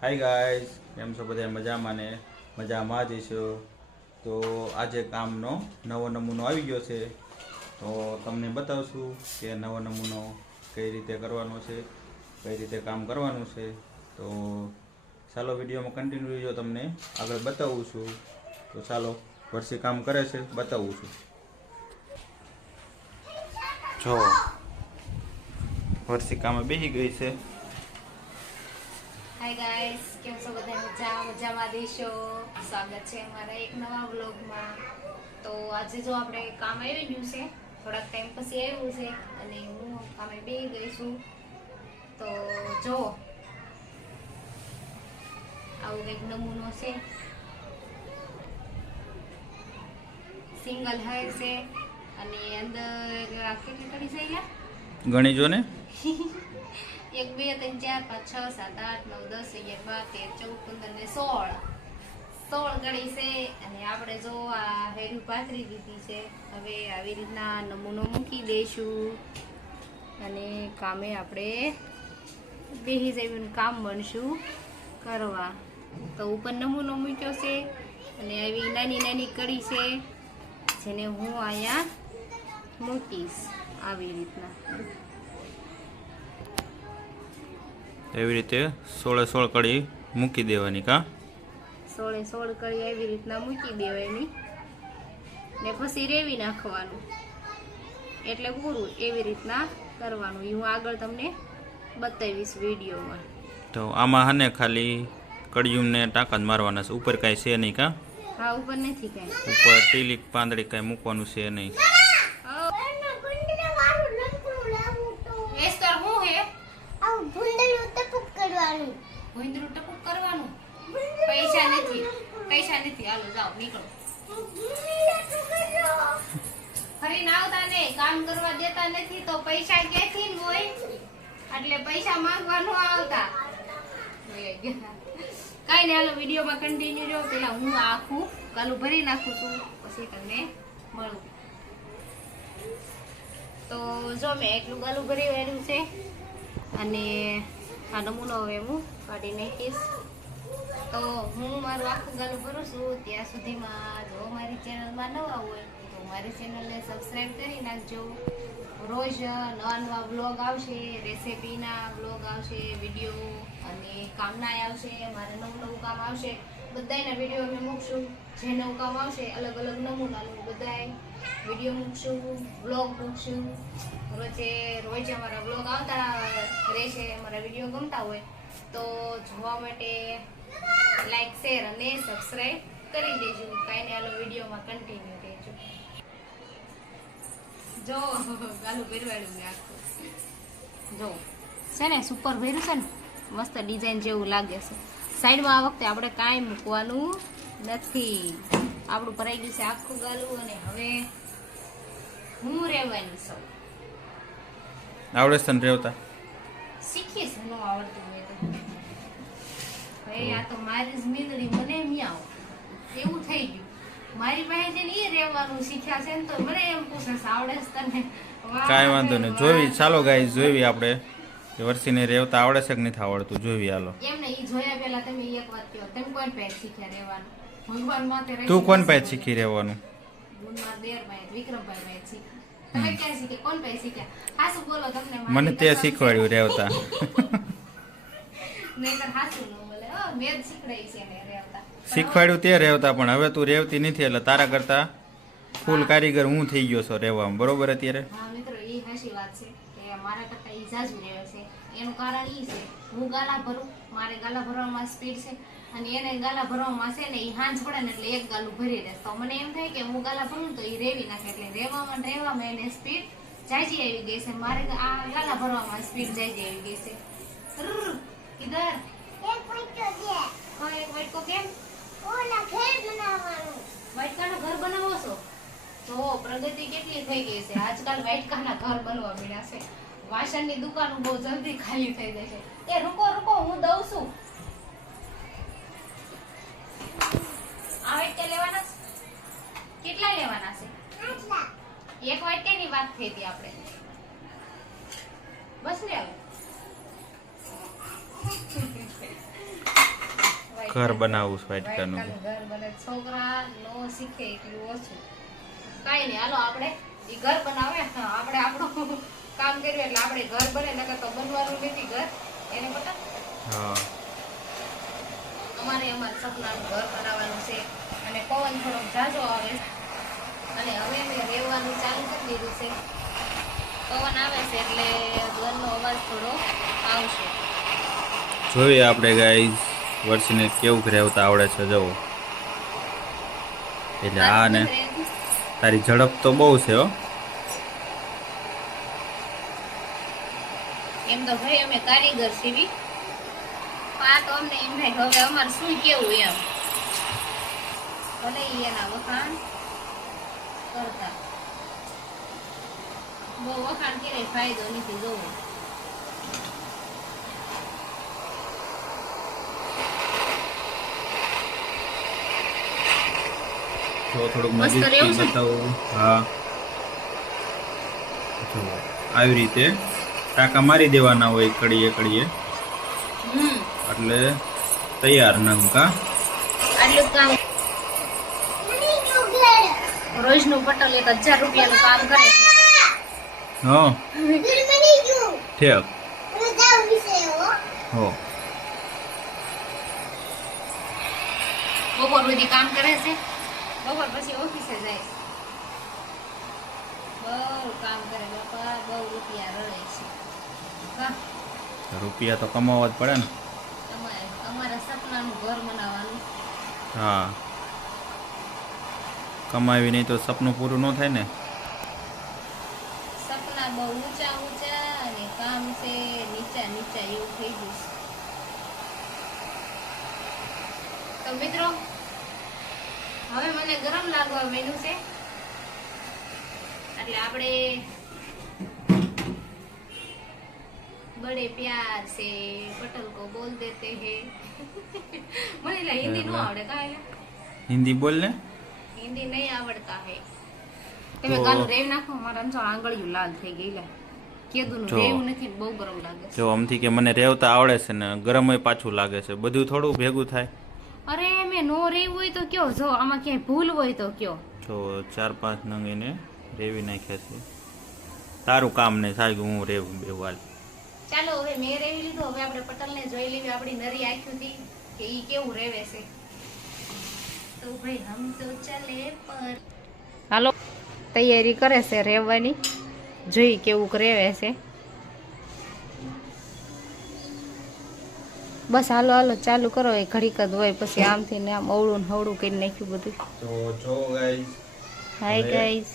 Hi guys, કેમ છો બધા? મજામાં ને મજામાં જ છો. તો આજે કામનો નવો નમૂનો આવી ગયો છે, તો તમને બતાવશું કે નવો નમૂનો કઈ રીતે કરવાનો છે, કઈ રીતે કામ કરવાનું છે. તો ચાલો વિડીયોમાં કન્ટિન્યુ રહેજો, તમને આગળ બતાવું છું. તો ચાલો, વર્ષી કામ કરે છે, બતાવું છું. જો વર્ષી કામે બેસી ગઈ છે. હાય ગાઈસ, કેમ છો બધા? મજામાં દેશો. સ્વાગત છે અમારા એક નવા વ્લોગમાં. તો આજે જો આપણે કામ આવી ગયું છે, થોડાક ટાઈમ પછી આવ્યું છે અને હું કામે બેસી ગઈ છું. તો જો આવું કંઈક નમૂનો છે, સિંગલ હાય છે અને અંદર કેટલી કરી છે અહીંયા ગણી જો ને. 1 2 3 4 5 6 7 8 9 10 11 12 13 14 15 16 ગળી છે. અને આપણે જો આ હેરું પાથરી દીધી છે. હવે આવી રીતના નમૂનો મૂકી દઈશું અને કામે આપણે બેસી જઈને કામ બનશું કરવા. તો ઉપર નમૂનો મૂક્યો છે અને આવી નાની નાની કડી છે જેને હું અહીંયા મૂકીશ આવી રીતના. એવી રીતે 16 કડી મૂકી દેવાની. કા 16 કડી એવી રીતના મૂકી દેવાની ને પછી રેવી નાખવાનું, એટલે પૂરું. એવી રીતના કરવાનું. હું આગળ તમને બતાવીશ વિડીયોમાં. તો આમાં હને ખાલી કડિયુમને ટાંકા જ મારવાના છે, ઉપર કાંઈ છે નહીં. કા હા, ઉપર નથી કાંઈ, ઉપર ટીલીક પાંદડી કાંઈ મૂકવાનું છે નહીં. પૈસા નથી. હાલો જાઓ, નીકળો. ફરીને આવતા ને કામ કરવા દેતા નથી તો પૈસા ક્યાંથી હોય, એટલે પૈસા માંગવા ન આવતા. કઈ ને, હાલો વિડીયોમાં કન્ટિન્યુ રહો. પેલા હું આખું ગાલું ભરી નાખું છું, પછી તમને મળું. તો જો મેં એટલું ગાલું ભરી વેર્યું છે અને આ નમૂનો હવે હું કાઢી નાખીશ. તો હું મારું આખું ગાલું ભરું છું ત્યાં સુધીમાં જો મારી ચેનલમાં નવા હોય તો મારી ચેનલને સબસ્ક્રાઈબ કરી નાખજો. રોજ નવા નવા બ્લોગ આવશે, રેસીપીના બ્લોગ આવશે, વિડીયો અને કામના આવશે. મારે નવું કામ આવશે, બધાના વિડીયો અમે મૂકશું. જે નવું કામ આવશે અલગ અલગ નમૂનાનું બધાય વિડીયો મૂકશું, બ્લોગ મૂકશું. રોજ અમારા બ્લોગ આવતા રહેશે. અમારા વિડીયો ગમતા હોય તો જોવા માટે લાઈક, શેર અને સબસ્ક્રાઈબ કરી દેજો. કાંઈ ને, હાલો વિડીયોમાં કન્ટિન્યુ રહેજો. જો ગાલું ભરવાડ્યું ને આખું જો છે ને, સુપર ભર્યું છે ને, મસ્ત ડિઝાઇન જેવું લાગે છે. સાઈડમાં આ વખતે આપણે કાંઈ મૂકવાનું નથી. આપણું ભરાઈ ગયું છે આખું ગાલું. અને હવે હું રહેવાની છું. આવડે છે ને રેવતા? શીખીશ. ન આવડતું હોય તો ભાઈ, આ તો મારી જ મીંદડી, મને મ્યાઓ એવું થઈ ગયું. મારી પાસે છે ને એ રહેવાનું શીખ્યા છે ને તો મને એમ પૂછે આવડે છે તને? કાંઈ વાંધો નહીં, જોવી. ચાલો ગાઈસ, જોવી આપણે કે વર્ષીને રેવતા આવડે છે કે નથી આવડતું, જોવી. હાલો. એમ ને, ઈ જોયા પહેલા તમે એક વાત કહો, તમે કોણ પાસે શીખ્યા રહેવાનું? ભગવાન માથે તું કોણ પાસે શીખી રહેવાનું? ગુણમાં દેર પાસે, વિક્રમભાઈ પાસે શીખી. તમે ક્યાં શીખી? કોણ પાસે શીખ્યા? હાસુ બોલો. તમને મને તે શીખવાડ્યું રેવતા. નહીંતર હાસુ ન બોલે. મેં જ શીખડાઈ છે ને રેવતા. શીખવાડ્યું તે રેવતા, પણ હવે તું રેવતી નથી એટલે તારા કરતા ફૂલ કારીગર હું થઈ ગયો છો રેવામાં. બરોબર? અત્યારે હા મિત્રો, એ હાચી વાત છે કે મારા કરતા ઈ જાજુ રહે છે. એનું કારણ ઈ છે, હું ગાલા ભરું, મારે ગાલા ભરવામાં સ્પીડ છે અને એને ગાલા ભરવામાં છે ને, ઈ હાંજ પડે ને એટલે એક ગાલું ભરી દે. તો મને એમ થાય કે હું ગાલા ભરું તો ઈ રેવી નાખે, એટલે રહેવામાં એને સ્પીડ જાજી આવી ગઈ છે. મારે આ ગાલા ભરવામાં સ્પીડ જાજી આવી ગઈ છે. કિધર એક વાટકો દે. હા, એક વાટકો કેમ? ઓલા ઘર બનાવવાનું. વાટકાના ઘર બનાવો છો? તો પ્રગતિ કેટલી થઈ ગઈ છે. આજકાલ વાટકાના ઘર બનવા મળ્યા છે. વાસણની દુકાનો બહુ જલ્દી ખાલી થઈ જાય છે. એ રૂકો હું દઉં છું. આ વાટકા લેવાના છે? કેટલા લેવાના છે? એક વાટકાની વાત થઈ હતી આપણે. બસ ને હવે ઘર બનાવવું છે વાટકાનું. વાટકાનું ઘર બને. છોકરા નો શીખે એટલું ઓછું. કાંઈ નહીં, હાલો આપણે ઈ ઘર બનાવે, આપણે આપણું કામ કર્યું એટલે આપણે ઘર બને, નકર તો બનવાનું નથી ઘર. એને પતા હા, અમારે સપનાનું ઘર બનાવવાનું છે અને પવન થોડોક ઝાઝો આવે અને હવે મેં રહેવાનું ચાલુ કરી દીધું છે. પવન આવે છે એટલે ઘરનો અવાજ થોડો આવશે. જોઈએ આપણે ગાઈઝ વર્ષને કેવું રહેવતા આવડે છે જવો. એટલે આ ને તારી ઝડપ તો બહુ છે હો. એમ તો ભાઈ અમે કારીગર સીવી, આ તો અમને એમ થાય હવે અમારે શું કેવું એમ. ભલે ઈ એના વખાણ કરતા, બહુ વખાણ કરે ફાયદો નથી જોવો. તો થોડુંક મસ્ત નજીકથી રહેવું છે. બતાવું. હા, જો આવી રીતે ટાંકા મારી દેવાના હોય કડીએ કડીએ, એટલે તૈયાર નંગ કા. આટલું કામ રોજનું પટલ 1000 રૂપિયાનું કામ કરે. હા ઠેક હો. બપોર સુધી કામ કરે છે, બપોર પછી ઓફિસે જાય. બહુ કામ કરે બાપા, બહુ રૂપિયા રડે છે. હા, રૂપિયા તો કમાવા જ પડે ને. અમારા સપનાનું ઘર બનાવવાનું. હા, કમાવી નહીં તો સપનું પૂરું ન થાય ને. સપના બહુ ઊંચા ઊંચા અને કામ છે નીચા નીચા એવું થઈ ગયું છે. તો મિત્રો હવે મને ગરમ લાગવા માંડ્યું છે એટલે આપણે બડે પ્યાર સે પટલ કો બોલ દેતે હે. મને લા હિન્દી નો આવડે કાંઈ. હિન્દી બોલ ને. હિન્દી નહીં આવડતા હે. તમે ગાલું રેવ નાખો, મારા અંચળ આંગળીયું લાલ થઈ ગઈ. લા કેદું જો. રેવ નથી, બહુ ગરમ લાગે છે. જો આમથી કે મને રહેવતા આવડે છે ને ગરમય પાછું લાગે છે, બધું થોડું ભેગું થાય. અરે મેં નો રેવ હોય તો કયો, જો આમાં ક્યાંય ભૂલ હોય તો કયો. જો 4-5 નંગ એને રેવી નાખ્યા છે. તારું કામ નહીં થાય કે હું રેવું બેવું હાલ. ચાલો હવે મેં રેવી લીધું, હવે આપણે પટલને જોઈ લેવી આપણી નરી આંખોથી કે ઈ કેવું રેવે છે. તો ભાઈ હમ તો ચલે પર. હાલો, તૈયારી કરે છે રેવાની, જોઈ કેવું રેવે છે. બસ હાલો હાલો ચાલુ કરો, એ ઘડીક જ હોય પછી આમથી ને આમ અવળું ને હવળું કરી નાખ્યું બધું. તો જો ગાઈસ, હાય ગાઈસ,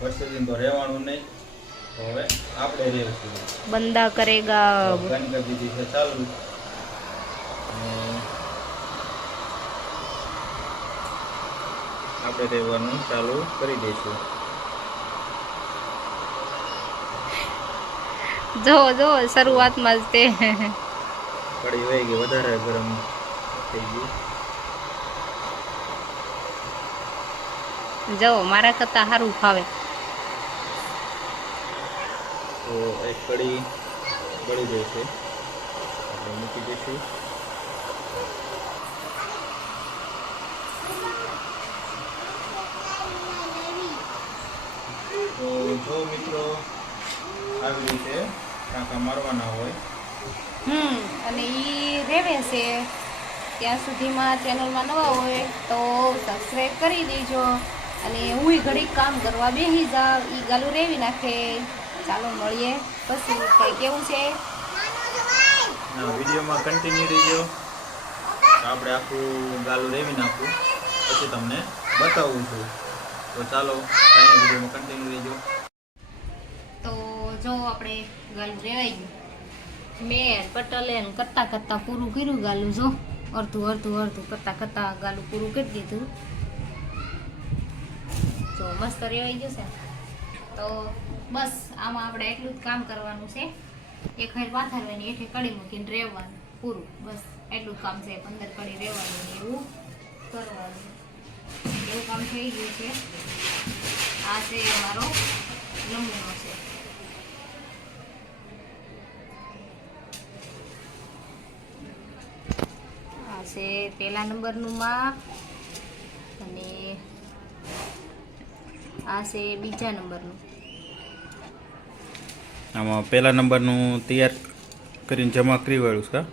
વર્ષે તો રહેવાનું નહીં, તો હવે આપણે રહેશું. બંદા કરેગા. બંધ કરી દીધી છે ચાલુ. અને આપણે રહેવાનું ચાલુ કરી દઈશું. જો જો શરૂઆતમાં જ તે કડી વહી ગઈ, વધારે ગરમ થઈ ગયું. જો મારા કરતા સારું ફાવે. તો એક કડી બળી જશે, આપણે મૂકી દઈશું. તો જો મિત્રો આવી રીતે ટાંકા મારવાના હોય. અને ઈ રેવે છે ત્યાં સુધીમાં ચેનલમાં નવા હોય તો સબસ્ક્રાઈબ કરી દેજો. અને હું ઘડીક કામ કરવા બેસી જાઉં, ઈ ગાલું રેવી નાખે. ચાલો મળીએ પછી કઈ કેવું છે. વિડીયોમાં કન્ટિન્યુ રહીજો, તો આપણે આખું ગાલું રેવી નાખું પછી તમને બતાવું છું. તો ચાલો કાંઈ વિડીયોમાં કન્ટિન્યુ રહીજો. તો જો આપણે ગાલું રેવાઈ ગયું, મેં પટલે કરતા કરતા પૂરું કર્યું ગાલું. જો અડધું અડધું અડધું કરતા કરતા ગાલું પૂરું કરી દીધું. જો મસ્ત રેવાઈ ગયું છે. તો બસ આમાં આપણે એટલું જ કામ કરવાનું છે. એક હાર પાથરવાની, એઠે કડી મૂકીને રેવાનું, પૂરું. બસ એટલું જ કામ છે. 15 કડી રેવાનું એવું કરવાનું. એવું કામ થઈ ગયું છે. આ છે મારો નમૂનો છે. આ છે પહેલા નંબરનું માં અને આ છે બીજા નંબરનું. આમાં પહેલા નંબરનું તૈયાર કરીને જમા કરી વાળું છે કા?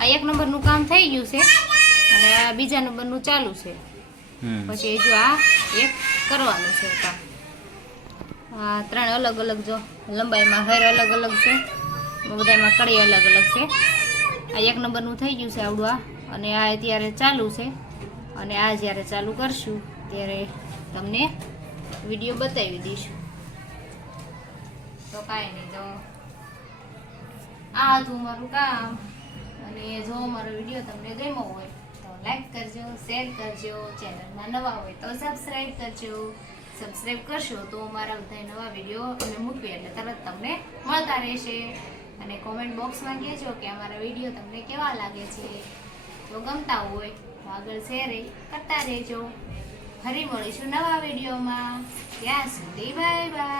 આ એક નંબરનું કામ થઈ ગયું છે અને આ બીજા નંબરનું ચાલુ છે. પછી જો આ એક કરવાનું છે કામ. આ 3 અલગ અલગ જો લંબાઈમાં હેર અલગ અલગ છે, બધામાં કડી અલગ અલગ છે. આ એક નંબરનું થઈ ગયું છે આવડું આ, અને આ અત્યારે ચાલુ છે. અને આ જ્યારે ચાલુ કરશું ત્યારે તમને વિડીયો બતાવી દઈશું. તો કાંઈ નહીં, જો આ હતું મારું કામ. અને જો અમારો વિડીયો તમને ગમ્યો હોય તો લાઈક કરજો, શેર કરજો, ચેનલમાં નવા હોય તો સબસ્ક્રાઈબ કરજો. સબસ્ક્રાઈબ કરશો તો અમારા બધા નવા વિડીયો અમે મૂકીએ એટલે તરત તમને મળતા રહેશે. અને કોમેન્ટ બોક્સમાં કહેજો કે અમારા વિડીયો તમને કેવા લાગે છે. જો ગમતા હોય તો આગળ શેર કરતા રહેજો. ફરી મળીશું નવા વિડીયોમાં. ત્યાં સુધી બાય બાય.